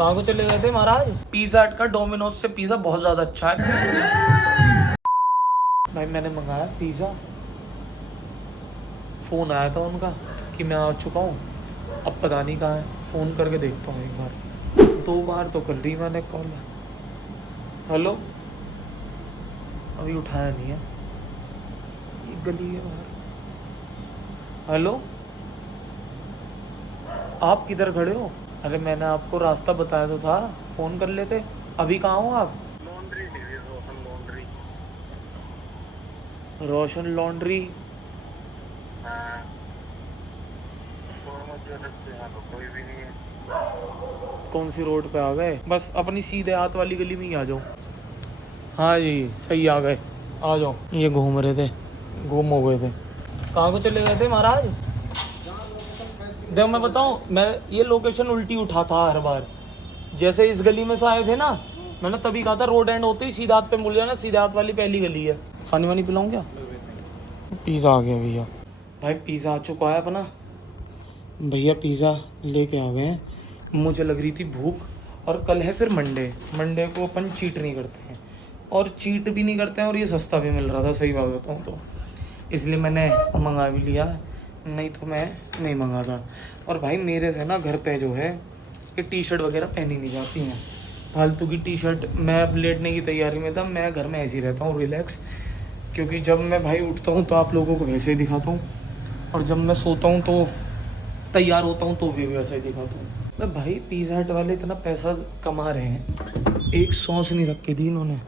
कहाँ को चले गए थे महाराज? पिज़्ज़ा हट का डोमिनोज से पिज़्ज़ा बहुत ज़्यादा अच्छा है भाई। मैंने मंगाया पिज़्ज़ा, फ़ोन आया था उनका कि मैं आ चुका हूँ, अब पता नहीं कहाँ है। फ़ोन करके देखता हूँ एक बार, 2 बार तो कर ली मैंने कॉल। हेलो, अभी उठाया नहीं है, ये गली है बाहर। हेलो, आप किधर खड़े हो? अरे मैंने आपको रास्ता बताया तो था, फ़ोन कर लेते। अभी कहाँ हो आप? लॉन्ड्री ले रही है, रोशन लॉन्ड्री। रोशन लॉन्ड्री? हाँ, मुझे लगता है यहाँ तो कोई भी नहीं है। कौन सी रोड पे आ गए? बस अपनी सीधे हाथ वाली गली में ही आ जाओ। हाँ जी, सही आ गए, आ जाओ। ये घूम रहे थे, गुम हो गए थे। कहाँ को चले गए थे महाराज? देखो मैं बताऊँ, मैं ये लोकेशन उल्टी उठाता हर बार। जैसे इस गली में से आए थे ना, मैंने तभी कहा था रोड एंड होते ही सीधा हाथ पे मुड़ जाना, सीधे हाथ वाली पहली गली है। पानी वानी पिलाऊं क्या? पिज़्ज़ा आ गया भैया। भाई पिज़्ज़ा आ चुका है अपना। भैया पिज़्ज़ा लेके आ गए हैं। मुझे लग रही थी भूख, और कल है फिर मंडे। मंडे को अपन चीट नहीं करते हैं, और चीट भी नहीं करते हैं, और ये सस्ता भी मिल रहा था, सही बात बताऊँ तो, इसलिए मैंने मंगा भी लिया, नहीं तो मैं नहीं मंगाता। और भाई मेरे से ना घर पे जो है ये टी शर्ट वगैरह पहनी नहीं जाती हैं, फालतू की टी शर्ट। मैं अब लेटने की तैयारी में था, मैं घर में ऐसे ही रहता हूँ रिलैक्स, क्योंकि जब मैं भाई उठता हूँ तो आप लोगों को वैसे ही दिखाता हूँ, और जब मैं सोता हूँ तो तैयार होता हूँ तो भी वैसे ही दिखाता हूँ मैं। भाई पिज़्ज़ा हट वाले इतना पैसा कमा रहे हैं, एक सॉस नहीं रखी थी इन्होंने।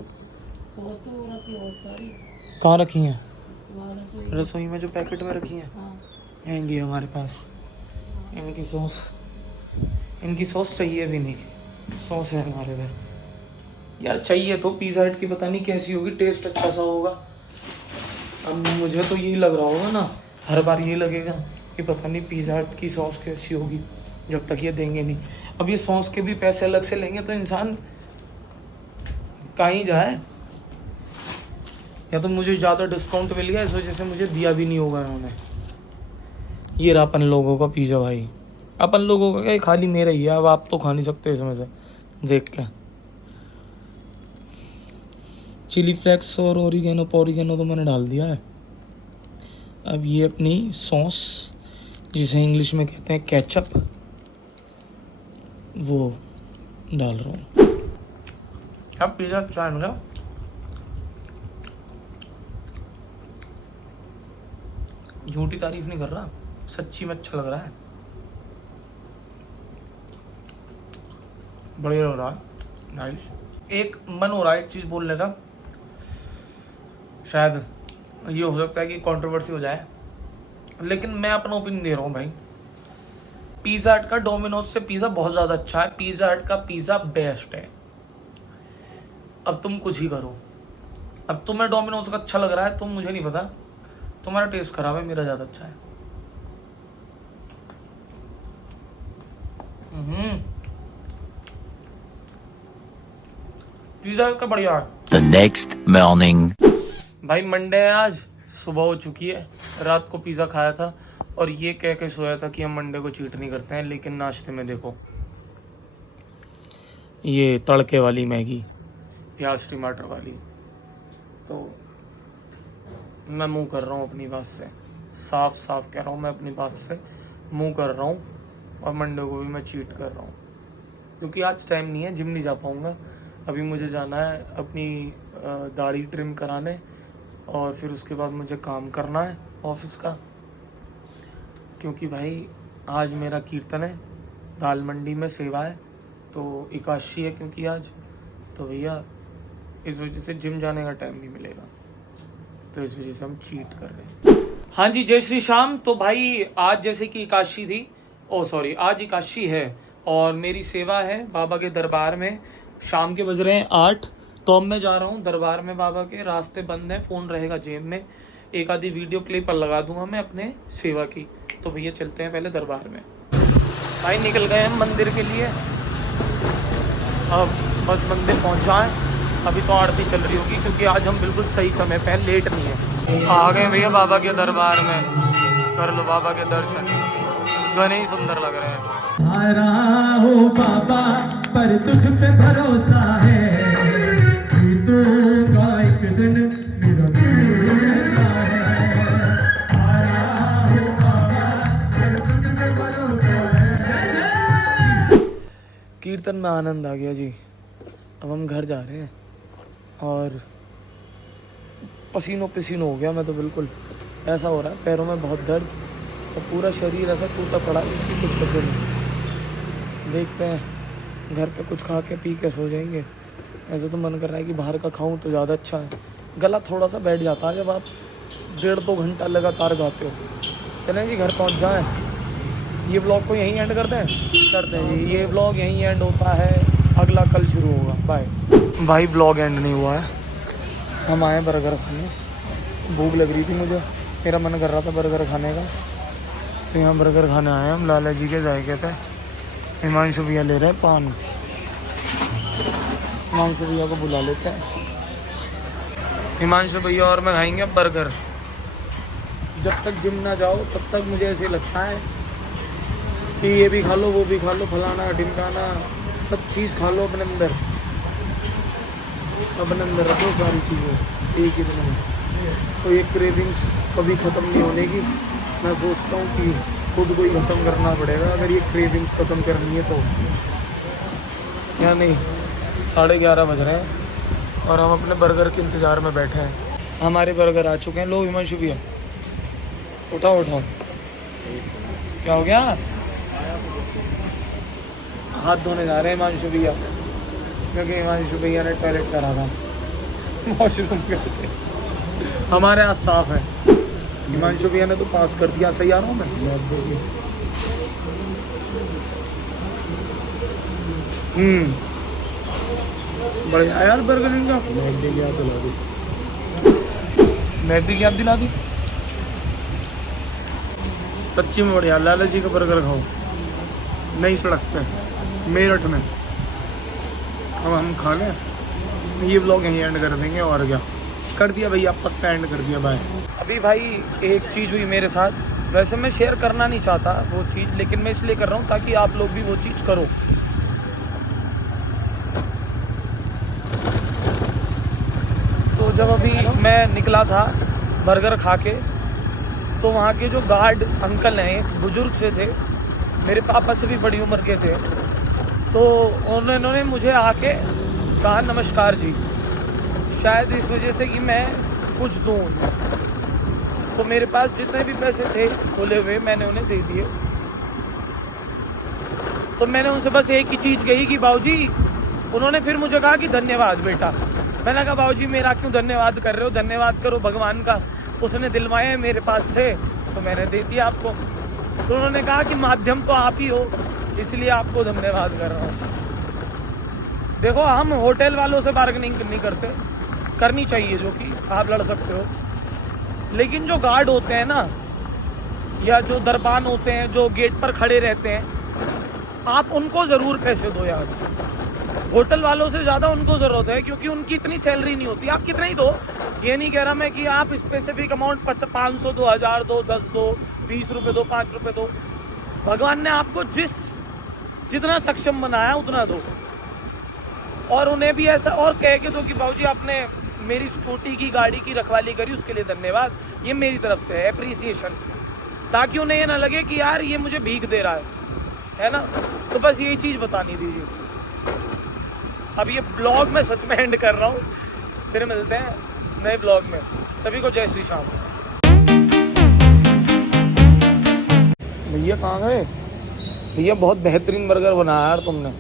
कहाँ रखी हैं? रसोई में जो पैकेट में रखी हैं, हैंगी हमारे पास। इनकी सॉस चाहिए भी नहीं, सॉस है हमारे घर। यार चाहिए तो पिज़्ज़ा हट की पता नहीं कैसी होगी, टेस्ट अच्छा सा होगा। अब मुझे तो यही लग रहा होगा ना, हर बार ये लगेगा कि पता नहीं पिज़्ज़ा हट की सॉस कैसी होगी, जब तक ये देंगे नहीं। अब ये सॉस के भी पैसे अलग से लेंगे तो इंसान कहीं जाए। या तो मुझे ज़्यादा डिस्काउंट मिल गया, इस वजह से मुझे दिया भी नहीं होगा इन्होंने। ये रहा अपन लोगों का पिज़्ज़ा भाई, अपन लोगों का क्या, खाली मेरा ही है। अब आप तो खा नहीं सकते इसमें से, देख के। चिली फ्लेक्स और ओरिगेनो पोरिगेनो तो मैंने डाल दिया है। अब ये अपनी सॉस, जिसे इंग्लिश में कहते हैं केचप, वो डाल रहा हूँ। अब पिज़्ज़ा अच्छा है मेरा, झूठी तारीफ नहीं कर रहा, सच्ची में अच्छा लग रहा है, बढ़िया लग रहा है, नाइस। एक मन हो रहा है एक चीज़ बोलने का, शायद ये हो सकता है कि कंट्रोवर्सी हो जाए, लेकिन मैं अपना ओपिनियन दे रहा हूँ भाई। पिज़्ज़ा हट का डोमिनोज से पिज़्ज़ा बहुत ज़्यादा अच्छा है, पिज़्ज़ा हट का पिज़्ज़ा बेस्ट है। अब तुम कुछ ही करो, अब तुम्हें डोमिनोज का अच्छा लग रहा है तो मुझे नहीं पता, तुम्हारा टेस्ट खराब है, मेरा ज़्यादा अच्छा है। पिज़्ज़ा हट का बढ़िया है। The next morning. भाई मंडे है आज, सुबह हो चुकी है, रात को पिज़्ज़ा खाया था और ये कह के सोया था कि हम मंडे को चीट नहीं करते हैं, लेकिन नाश्ते में देखो ये तड़के वाली मैगी, प्याज टमाटर वाली। तो मैं मुंह कर रहा हूँ अपनी बात से, साफ साफ कह रहा हूँ, मैं अपनी बात से मुंह कर रहा हूँ, और मंडे को भी मैं चीट कर रहा हूँ, क्योंकि आज टाइम नहीं है, जिम नहीं जा पाऊँगा। अभी मुझे जाना है अपनी दाढ़ी ट्रिम कराने, और फिर उसके बाद मुझे काम करना है ऑफिस का, क्योंकि भाई आज मेरा कीर्तन है, दाल मंडी में सेवा है, तो एकादशी है क्योंकि आज, तो भैया इस वजह से जिम जाने का टाइम नहीं मिलेगा, तो इस वजह से हम चीट कर रहे हैं। हाँ जी, जय श्री श्याम। तो भाई आज जैसे कि एकादशी थी, आज एकादशी है और मेरी सेवा है बाबा के दरबार में। शाम के बज रहे हैं 8, तो अब मैं जा रहा हूँ दरबार में बाबा के। रास्ते बंद है, फ़ोन रहेगा जेब में, एक आधी वीडियो क्लिप लगा दूंगा मैं अपने सेवा की। तो भैया चलते हैं पहले दरबार में। भाई निकल गए हम मंदिर के लिए, अब बस मंदिर पहुँच जाएँ। अभी तो आरती चल रही होगी, क्योंकि आज हम बिल्कुल सही समय पे, लेट नहीं है। आ गए भैया बाबा के दरबार में, कर लो बाबा के दर्शन, गने ही सुंदर लग रहे हैं। हारा हो बाबा पर यार तुझ पे भरोसा है, जीतूंगा एक दिन, मेरा दिल कहता है। आ रहा हूँ बाबा, यार तुझ पे भरोसा है। कीर्तन में आनंद आ गया जी। अब हम घर जा रहे हैं और पसीनों पसीनों हो गया मैं तो, बिल्कुल ऐसा हो रहा है, पैरों में बहुत दर्द और पूरा शरीर ऐसा टूटा पड़ा है, इसकी कुछ कदर नहीं। देखते हैं घर पे कुछ खा के पी के सो जाएंगे। ऐसे तो मन कर रहा है कि बाहर का खाऊं तो ज़्यादा अच्छा है। गला थोड़ा सा बैठ जाता है जब आप 1.5-2 घंटा लगातार गाते हो। चलें जी घर पहुंच जाएं। ये ब्लॉग को यहीं एंड करते हैं जी। ये ब्लॉग यहीं एंड होता है, अगला कल शुरू होगा। बाय। भाई ब्लॉग एंड नहीं हुआ है, हम आए बर्गर खाने। भूख लग रही थी मुझे, मेरा मन कर रहा था बर्गर खाने का, तो यहाँ बर्गर खाने आए हम लाला जी के जायके पे। हिमांशु भैया ले रहे हैं पान, हिमांशु भैया को बुला लेते हैं। हिमांशु भैया और मैं खाएंगे बर्गर। जब तक जिम ना जाओ तब तक मुझे ऐसे लगता है कि ये भी खा लो, वो भी खा लो, फलाना ढिमकाना सब चीज़ खा लो अपने अंदर रखो सारी चीज़ें एक ही दिन में। तो ये क्रेविंग्स कभी ख़त्म नहीं होने की। मैं सोचता हूँ कि खुद को ही ख़त्म करना पड़ेगा अगर ये क्रेविंग्स ख़त्म करनी है तो। या नहीं, 11:30 बज रहे हैं और हम अपने बर्गर के इंतज़ार में बैठे हैं। हमारे बर्गर आ चुके हैं। लो हिमांशु भैया, उठाओ उठाओ। क्या हो गया? हाथ धोने जा रहे हैं हिमांशु भैया, क्योंकि हिमांशु भैया ने टॉयलेट करा था, वॉशरूम गए थे। हमारे हाथ साफ है। हिमांशु भैया ने तो पास कर दिया। सही आ रहा हूँ मैं? बढ़िया यार बर्गर इनका। मैगडी की याद दिला दी। सच्ची में बढ़िया। लाला जी का बर्गर खाओ नई सड़क पे मेरठ में। अब हम खा लें, ये ब्लॉग यहीं एंड कर देंगे। और क्या कर दिया भैया, पक्का एंड कर दिया। बाय। अभी भाई एक चीज़ हुई मेरे साथ, वैसे मैं शेयर करना नहीं चाहता वो चीज़, लेकिन मैं इसलिए कर रहा हूँ ताकि आप लोग भी वो चीज़ करो। तो जब अभी मैं निकला था बर्गर खा के, तो वहाँ के जो गार्ड अंकल हैं, बुजुर्ग से थे, मेरे पापा से भी बड़ी उम्र के थे, तो उन्होंने मुझे आके कहा नमस्कार जी, शायद इस वजह से कि मैं कुछ दूँ। तो मेरे पास जितने भी पैसे थे खुले हुए मैंने उन्हें दे दिए। तो मैंने उनसे बस एक ही चीज़ कही कि बाबूजी, उन्होंने फिर मुझे कहा कि धन्यवाद बेटा। मैंने कहा बाबूजी मेरा क्यों धन्यवाद कर रहे हो, धन्यवाद करो भगवान का, उसने दिलवाए मेरे पास थे तो मैंने दे दिया आपको। तो उन्होंने कहा कि माध्यम तो आप ही हो, इसलिए आपको धन्यवाद कर रहा हूँ। देखो हम होटल वालों से बार्गेनिंग नहीं करते, करनी चाहिए जो कि आप लड़ सकते हो, लेकिन जो गार्ड होते हैं ना, या जो दरबान होते हैं जो गेट पर खड़े रहते हैं, आप उनको ज़रूर पैसे दो यार। होटल वालों से ज़्यादा उनको ज़रूरत है, क्योंकि उनकी इतनी सैलरी नहीं होती। आप कितना ही दो, ये नहीं कह रहा मैं कि आप स्पेसिफिक अमाउंट 500 दो, 1000 दो, 10 दो, 20 रुपये दो, 5 रुपये दो। भगवान ने आपको जितना सक्षम बनाया उतना दो। और उन्हें भी ऐसा और कह के दो कि बाबूजी आपने मेरी स्कूटी की गाड़ी की रखवाली करी, उसके लिए धन्यवाद, ये मेरी तरफ से है एप्रिसिएशन, ताकि उन्हें ये ना लगे कि यार ये मुझे भीख दे रहा है ना। तो बस यही चीज़ बतानी दीजिए। अब ये ब्लॉग मैं सच में एंड कर रहा हूँ, फिर मिलते हैं नए ब्लॉग में। सभी को जय श्री श्याम। भैया कहाँ गए? भैया बहुत बेहतरीन बर्गर बनाया यार तुमने,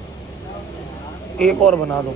एक और बना दो।